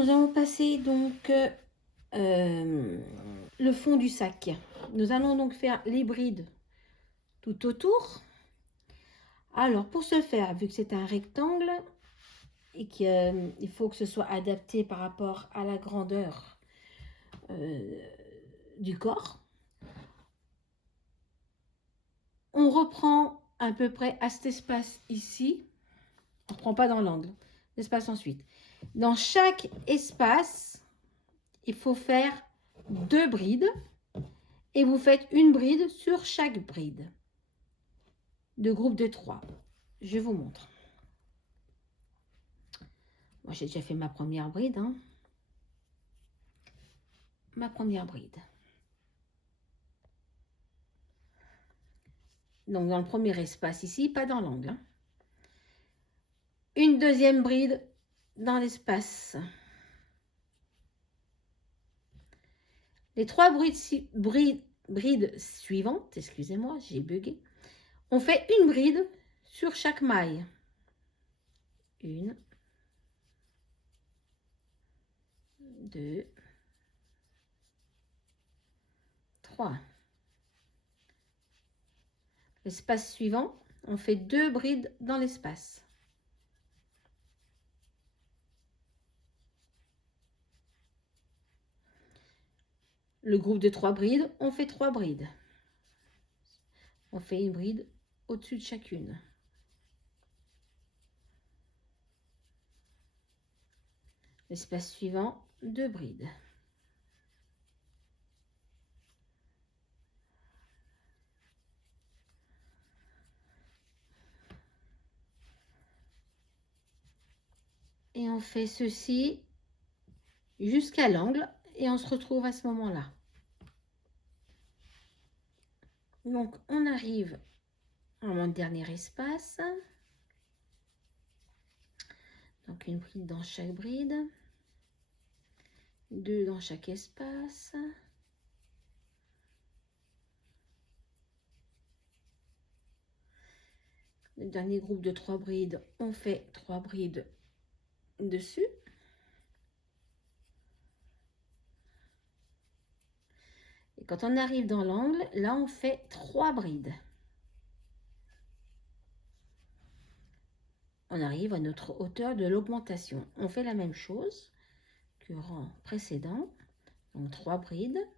nous allons passer donc le fond du sac. Nous allons donc faire les brides tout autour. Alors pour ce faire, vu que c'est un rectangle et qu'il faut que ce soit adapté par rapport à la grandeur du corps, on reprend à peu près à cet espace ici. On ne reprend pas dans l'angle. L'espace ensuite. Dans chaque espace, il faut faire 2 brides et vous faites une bride sur chaque bride de groupe de 3. Je vous montre. Moi, j'ai déjà fait ma première bride. Ma première bride. Donc, dans le premier espace ici, pas dans l'angle. Une deuxième bride dans l'espace. Les 3 brides suivantes, excusez-moi, j'ai bugué. On fait une bride sur chaque maille. 1, 2, 3. L'espace suivant, on fait 2 brides dans l'espace. Le groupe de 3 brides, on fait 3 brides. On fait une bride au-dessus de chacune. L'espace suivant, 2 brides. Et on fait ceci jusqu'à l'angle et on se retrouve à ce moment-là. Donc, on arrive à mon dernier espace. Donc, une bride dans chaque bride. 2 dans chaque espace. Le dernier groupe de 3 brides, on fait 3 brides dessus. Et quand on arrive dans l'angle, là, on fait 3 brides. On arrive à notre hauteur de l'augmentation. On fait la même chose que le rang précédent. Donc 3 brides.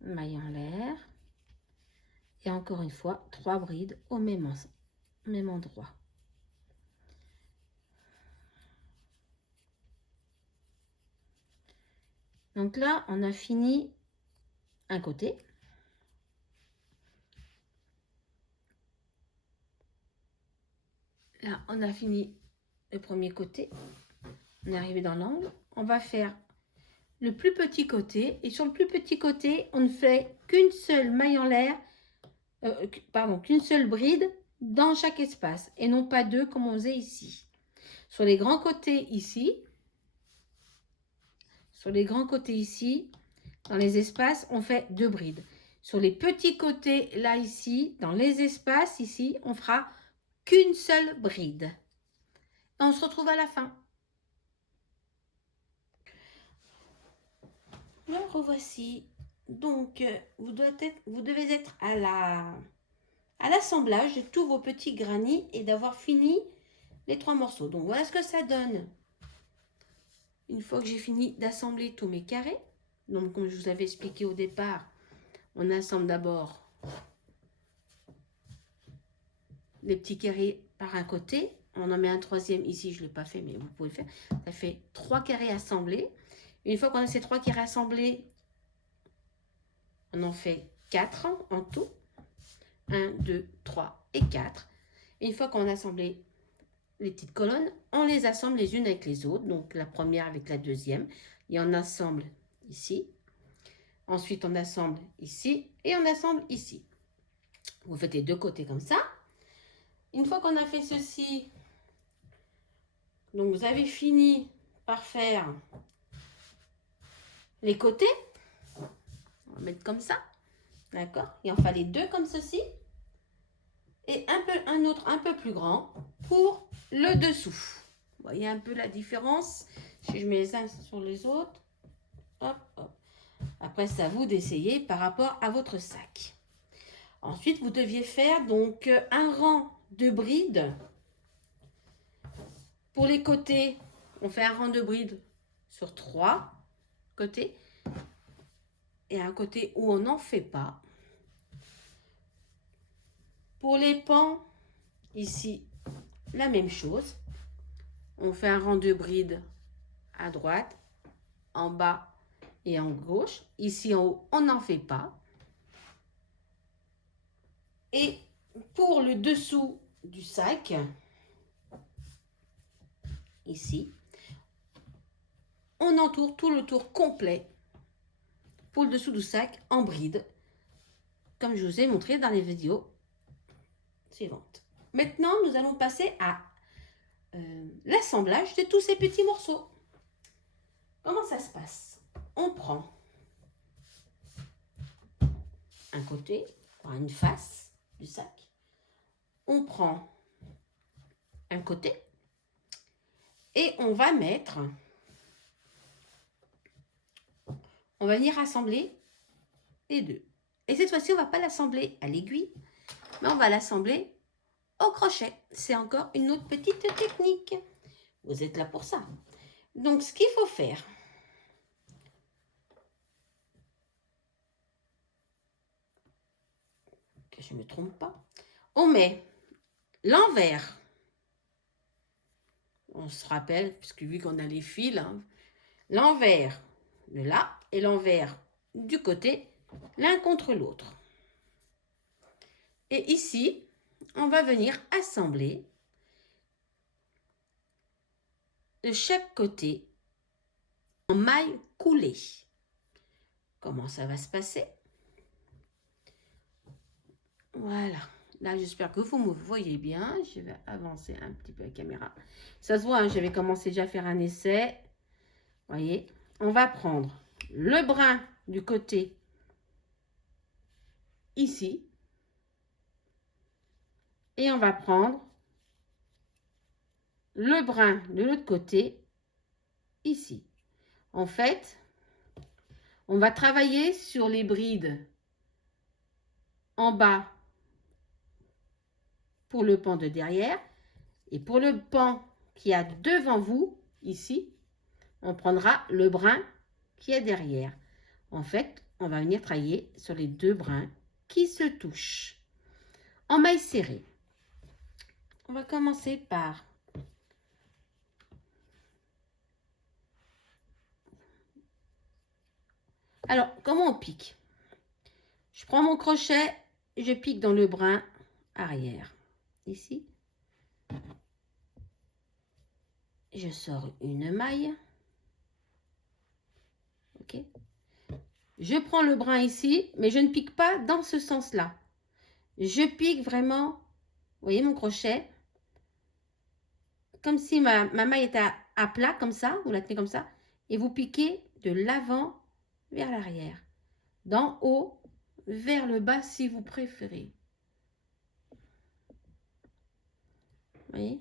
Maille en l'air. Et encore une fois, 3 brides au même endroit. Donc là, on a fini un côté. Là, on a fini le premier côté. On est arrivé dans l'angle. On va faire le plus petit côté. Et sur le plus petit côté, on ne fait qu'une seule maille en l'air, qu'une seule bride dans chaque espace. Et non pas 2 comme on faisait ici. Sur les grands côtés ici, dans les espaces, on fait 2 brides. Sur les petits côtés, là, ici, dans les espaces, ici, on fera qu'une seule bride. On se retrouve à la fin. Me revoici. Donc, vous devez être à l'assemblage de tous vos petits granits et d'avoir fini les 3 morceaux. Donc, voilà ce que ça donne. Une fois que j'ai fini d'assembler tous mes carrés, donc comme je vous avais expliqué au départ, on assemble d'abord les petits carrés par un côté. On en met un troisième ici, je ne l'ai pas fait, mais vous pouvez le faire. Ça fait 3 carrés assemblés. Une fois qu'on a ces 3 carrés assemblés, on en fait 4 en tout. 1, 2, 3 et 4. Et une fois qu'on a assemblé les petites colonnes, on les assemble les unes avec les autres. Donc la première avec la deuxième. Et on assemble ici. Ensuite, on assemble ici et on assemble ici. Vous faites les 2 côtés comme ça. Une fois qu'on a fait ceci, donc vous avez fini par faire les côtés. On va mettre comme ça. D'accord? Et on fait les 2 comme ceci. et un autre un peu plus grand pour le dessous. Vous voyez un peu la différence si je mets les uns sur les autres. Hop, hop. Après, c'est à vous d'essayer par rapport à votre sac. Ensuite, vous deviez faire donc un rang de brides. Pour les côtés, on fait un rang de brides sur 3 côtés. Et un côté où on n'en fait pas. Pour les pans, ici, la même chose. On fait un rang de brides à droite, en bas et en gauche. Ici en haut, on n'en fait pas. Et pour le dessous du sac, ici, on entoure tout le tour complet pour le dessous du sac en bride, comme je vous ai montré dans les vidéos suivantes. Maintenant, nous allons passer à l'assemblage de tous ces petits morceaux. Comment ça se passe? On prend un côté, une face du sac. On prend un côté et on va venir assembler les deux. Et cette fois-ci, on ne va pas l'assembler à l'aiguille, mais on va l'assembler au crochet. C'est encore une autre petite technique. Vous êtes là pour ça. Donc, ce qu'il faut faire, que je ne me trompe pas, on met l'envers. On se rappelle, puisque vu qu'on a les fils, hein, l'envers de là et l'envers du côté, l'un contre l'autre. Et ici, on va venir assembler de chaque côté en maille coulée. Comment ça va se passer? Voilà. Là, j'espère que vous me voyez bien. Je vais avancer un petit peu la caméra. Ça se voit, hein, j'avais commencé déjà à faire un essai. Voyez, on va prendre le brin du côté ici. Et on va prendre le brin de l'autre côté ici. En fait, on va travailler sur les brides en bas pour le pan de derrière. Et pour le pan qui a devant vous, ici, on prendra le brin qui est derrière. En fait, on va venir travailler sur les deux brins qui se touchent en maille serrée. On va commencer par alors, comment on pique? Je prends mon crochet, je pique dans le brin arrière. Ici. Je sors une maille. Ok. Je prends le brin ici, mais je ne pique pas dans ce sens-là. Je pique vraiment, vous voyez mon crochet, comme si ma maille était à plat, comme ça, vous la tenez comme ça, et vous piquez de l'avant vers l'arrière, d'en haut vers le bas si vous préférez. Vous voyez?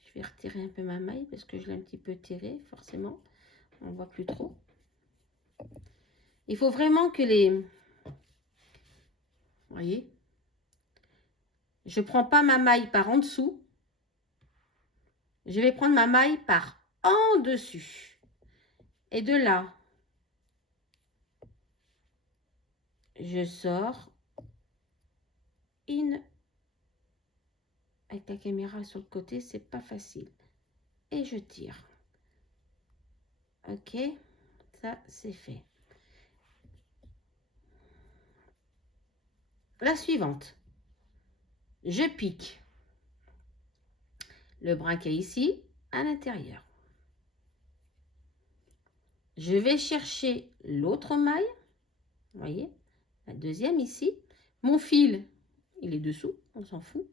Je vais retirer un peu ma maille parce que je l'ai un petit peu tirée, forcément. On ne voit plus trop. Il faut vraiment que les... Vous voyez? Je ne prends pas ma maille par en dessous. Je vais prendre ma maille par en dessus. Et de là, je sors une. Avec la caméra sur le côté, c'est pas facile. Et je tire. Ok, ça c'est fait. La suivante. Je pique le brin qui est ici à l'intérieur. Je vais chercher l'autre maille. Vous voyez, la deuxième ici. Mon fil, il est dessous, on s'en fout.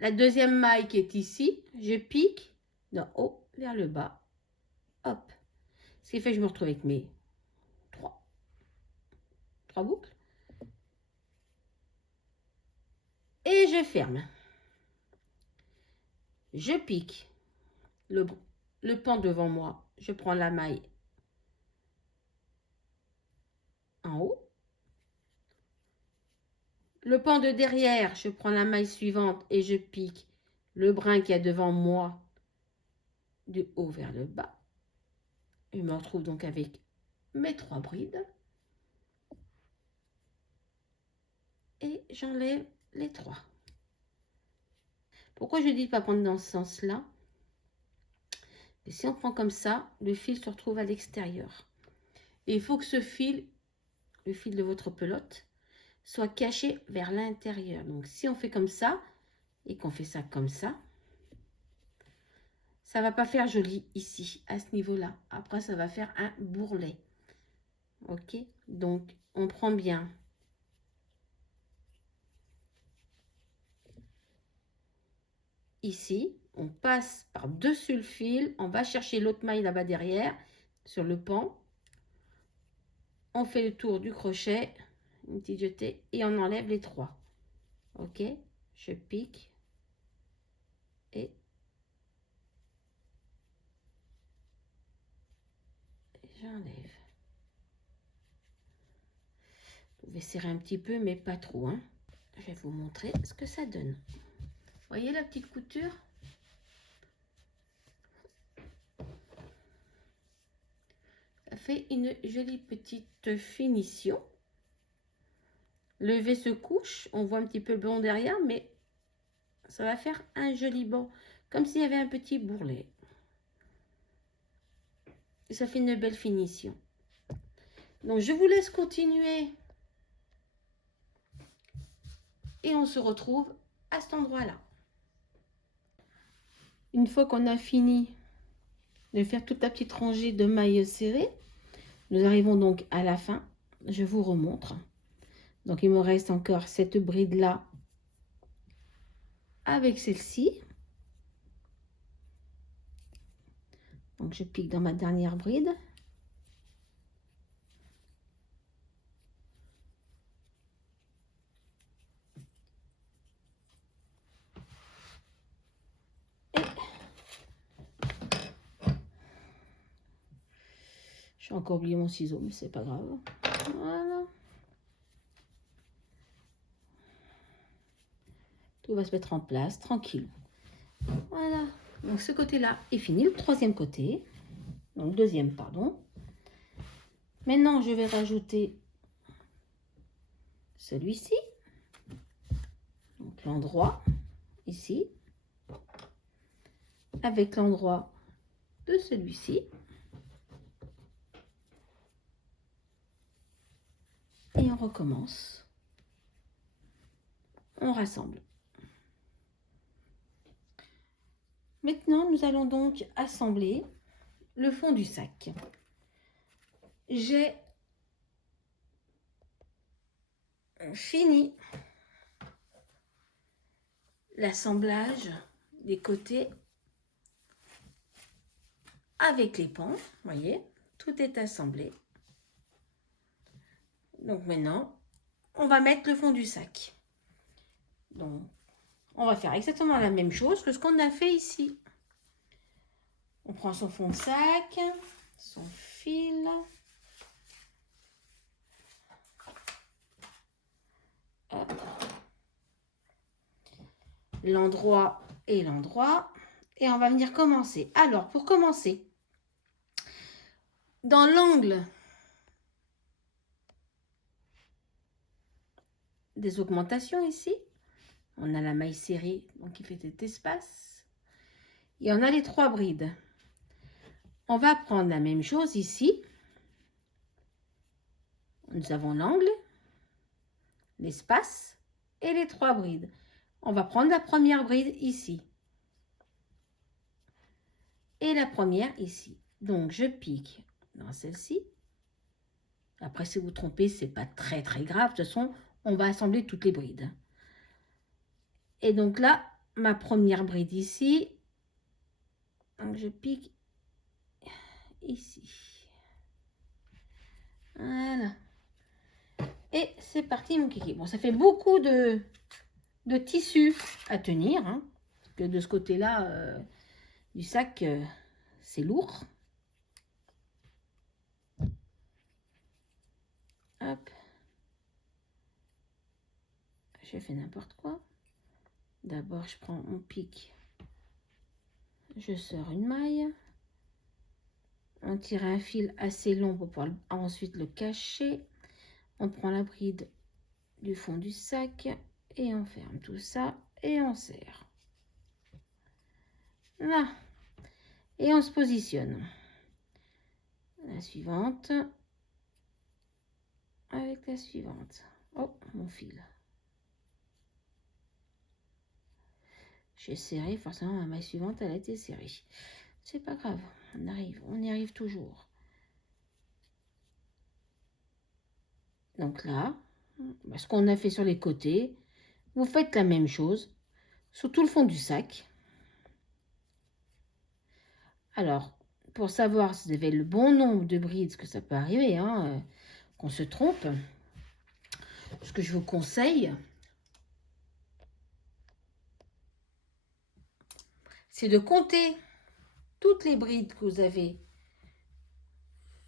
La deuxième maille qui est ici, je pique d'en haut vers le bas. Hop. Ce qui fait que je me retrouve avec mes trois boucles. Et je ferme. Je pique le pan devant moi. Je prends la maille en haut. Le pan de derrière, je prends la maille suivante et je pique le brin qu'il y a devant moi du haut vers le bas. Je me retrouve donc avec mes 3 brides. Et j'enlève les 3. Pourquoi je dis de pas prendre dans ce sens-là? Et si on prend comme ça, le fil se retrouve à l'extérieur. Et il faut que ce fil, le fil de votre pelote, soit caché vers l'intérieur. Donc si on fait comme ça, et qu'on fait ça comme ça, ça va pas faire joli ici, à ce niveau-là. Après, ça va faire un bourrelet. Ok? Donc, on prend bien. Ici, on passe par-dessus le fil, on va chercher l'autre maille là-bas derrière, sur le pan. On fait le tour du crochet, une petite jetée, et on enlève les 3. Ok? Je pique. Et j'enlève. Vous pouvez serrer un petit peu, mais pas trop. Hein. Je vais vous montrer ce que ça donne. Voyez la petite couture? Ça fait une jolie petite finition. Le V se couche, on voit un petit peu le blanc derrière, mais ça va faire un joli banc, comme s'il y avait un petit bourrelet. Et ça fait une belle finition. Donc je vous laisse continuer. Et on se retrouve à cet endroit-là. Une fois qu'on a fini de faire toute la petite rangée de mailles serrées, nous arrivons donc à la fin. Je vous remontre. Donc il me reste encore cette bride là avec celle-ci. Donc je pique dans ma dernière bride. Et j'ai encore oublié mon ciseau, mais c'est pas grave. Voilà. Tout va se mettre en place, tranquille. Voilà. Donc ce côté-là est fini. Le troisième côté. Donc deuxième, pardon. Maintenant, je vais rajouter celui-ci. Donc l'endroit ici. Avec l'endroit de celui-ci. Et on recommence. On rassemble. Maintenant, nous allons donc assembler le fond du sac. J'ai fini l'assemblage des côtés avec les pans. Vous voyez, tout est assemblé. Donc maintenant, on va mettre le fond du sac. Donc, on va faire exactement la même chose que ce qu'on a fait ici. On prend son fond de sac, son fil. L'endroit et l'endroit. Et on va venir commencer. Alors, pour commencer, dans l'angle des augmentations ici, on a la maille serrée donc qui fait cet espace. Et on a les 3 brides. On va prendre la même chose ici. Nous avons l'angle, l'espace et les 3 brides. On va prendre la première bride ici. Et la première ici. Donc, je pique dans celle-ci. Après, si vous vous trompez, c'est pas très grave. De toute façon, on va assembler toutes les brides. Et donc là, ma première bride ici. Donc, je pique ici. Voilà. Et c'est parti, mon kiki. Bon, ça fait beaucoup de de tissu à tenir, hein, parce que de ce côté-là du sac, c'est lourd. Hop. J'ai fait n'importe quoi. D'abord, je prends mon pic, je sors une maille, on tire un fil assez long pour pouvoir ensuite le cacher. On prend la bride du fond du sac et on ferme tout ça et on serre. Là. Et on se positionne. La suivante. Avec la suivante. Oh, mon fil. J'ai serré, forcément ma maille suivante, elle a été serrée. C'est pas grave, on y arrive toujours. Donc là, ce qu'on a fait sur les côtés, vous faites la même chose sur tout le fond du sac. Alors, pour savoir si vous avez le bon nombre de brides, parce que ça peut arriver, hein, qu'on se trompe, ce que je vous conseille, c'est de compter toutes les brides que vous avez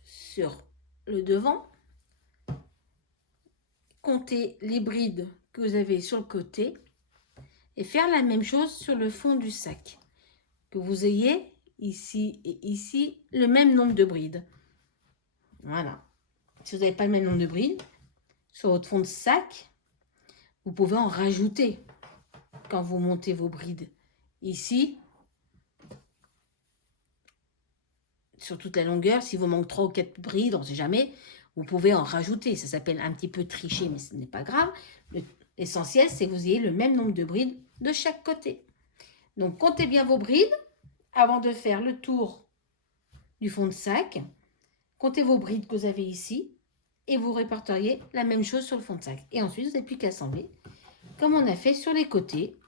sur le devant, compter les brides que vous avez sur le côté et faire la même chose sur le fond du sac. Que vous ayez ici et ici le même nombre de brides. Voilà. Si vous n'avez pas le même nombre de brides, sur votre fond de sac, vous pouvez en rajouter quand vous montez vos brides. Ici, sur toute la longueur, si vous manque 3 ou 4 brides, on ne sait jamais, vous pouvez en rajouter. Ça s'appelle un petit peu tricher, mais ce n'est pas grave. L'essentiel, c'est que vous ayez le même nombre de brides de chaque côté. Donc, comptez bien vos brides avant de faire le tour du fond de sac. Comptez vos brides que vous avez ici et vous répertoriez la même chose sur le fond de sac. Et ensuite, vous n'avez plus qu'à assembler, comme on a fait sur les côtés,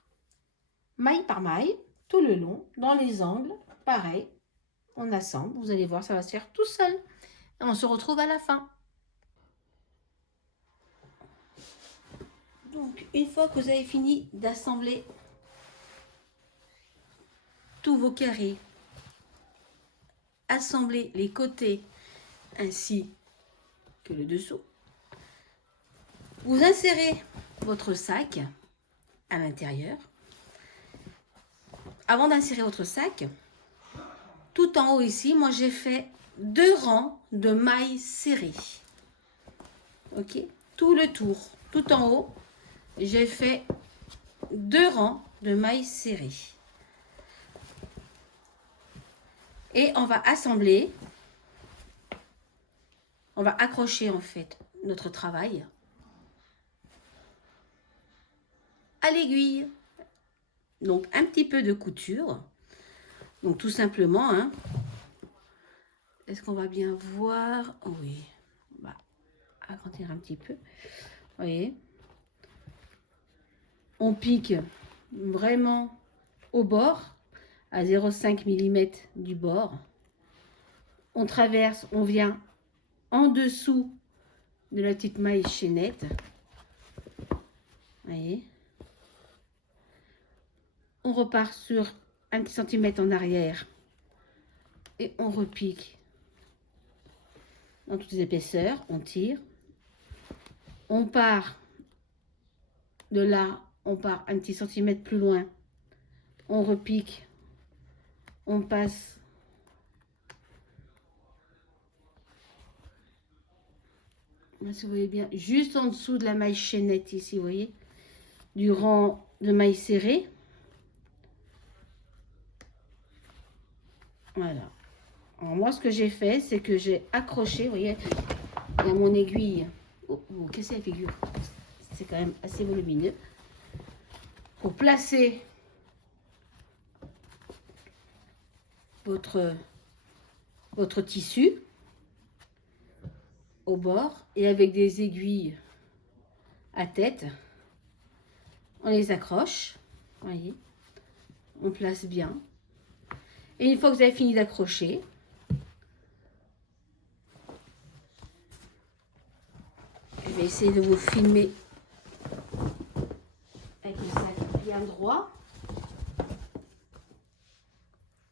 maille par maille, tout le long, dans les angles, pareil. On assemble, vous allez voir, ça va se faire tout seul. Et on se retrouve à la fin. Donc, une fois que vous avez fini d'assembler tous vos carrés, assembler les côtés ainsi que le dessous, vous insérez votre sac à l'intérieur. Avant d'insérer votre sac, tout en haut ici, moi j'ai fait 2 rangs de mailles serrées. Ok, tout le tour, tout en haut, j'ai fait 2 rangs de mailles serrées. Et on va assembler, on va accrocher en fait notre travail à l'aiguille. Donc un petit peu de couture. Donc tout simplement, hein, est-ce qu'on va bien voir? Oh oui, on va agrandir un petit peu. Vous voyez, on pique vraiment au bord, à 0,5 mm du bord. On traverse, on vient en dessous de la petite maille chaînette. Vous voyez, on repart sur un petit centimètre en arrière et on repique dans toutes les épaisseurs, on tire, on part de là, on part un petit centimètre plus loin, on repique, on passe là, si vous voyez bien, juste en dessous de la maille chaînette ici, vous voyez, du rang de mailles serrées. Voilà. Alors moi, ce que j'ai fait, c'est que j'ai accroché, vous voyez, il y a mon aiguille. Oh, vous cassez la figure. C'est quand même assez volumineux. Pour placer votre tissu au bord et avec des aiguilles à tête, on les accroche. Vous voyez, on place bien. Et une fois que vous avez fini d'accrocher, je vais essayer de vous filmer avec le droit.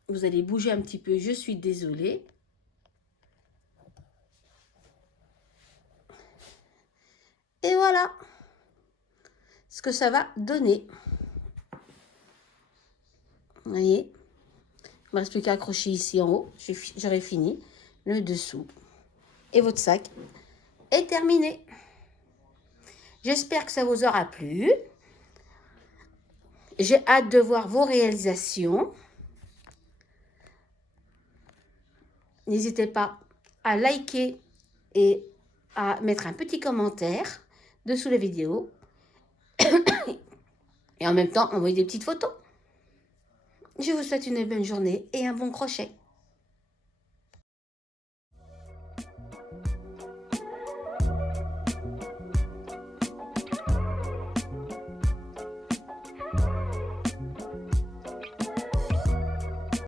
Vous allez bouger un petit peu, je suis désolée. Et voilà ce que ça va donner. Vous voyez, il ne me reste plus qu'à accrocher ici en haut. J'aurai fini le dessous. Et votre sac est terminé. J'espère que ça vous aura plu. J'ai hâte de voir vos réalisations. N'hésitez pas à liker et à mettre un petit commentaire dessous la vidéo. Et en même temps, envoyer des petites photos. Je vous souhaite une bonne journée et un bon crochet.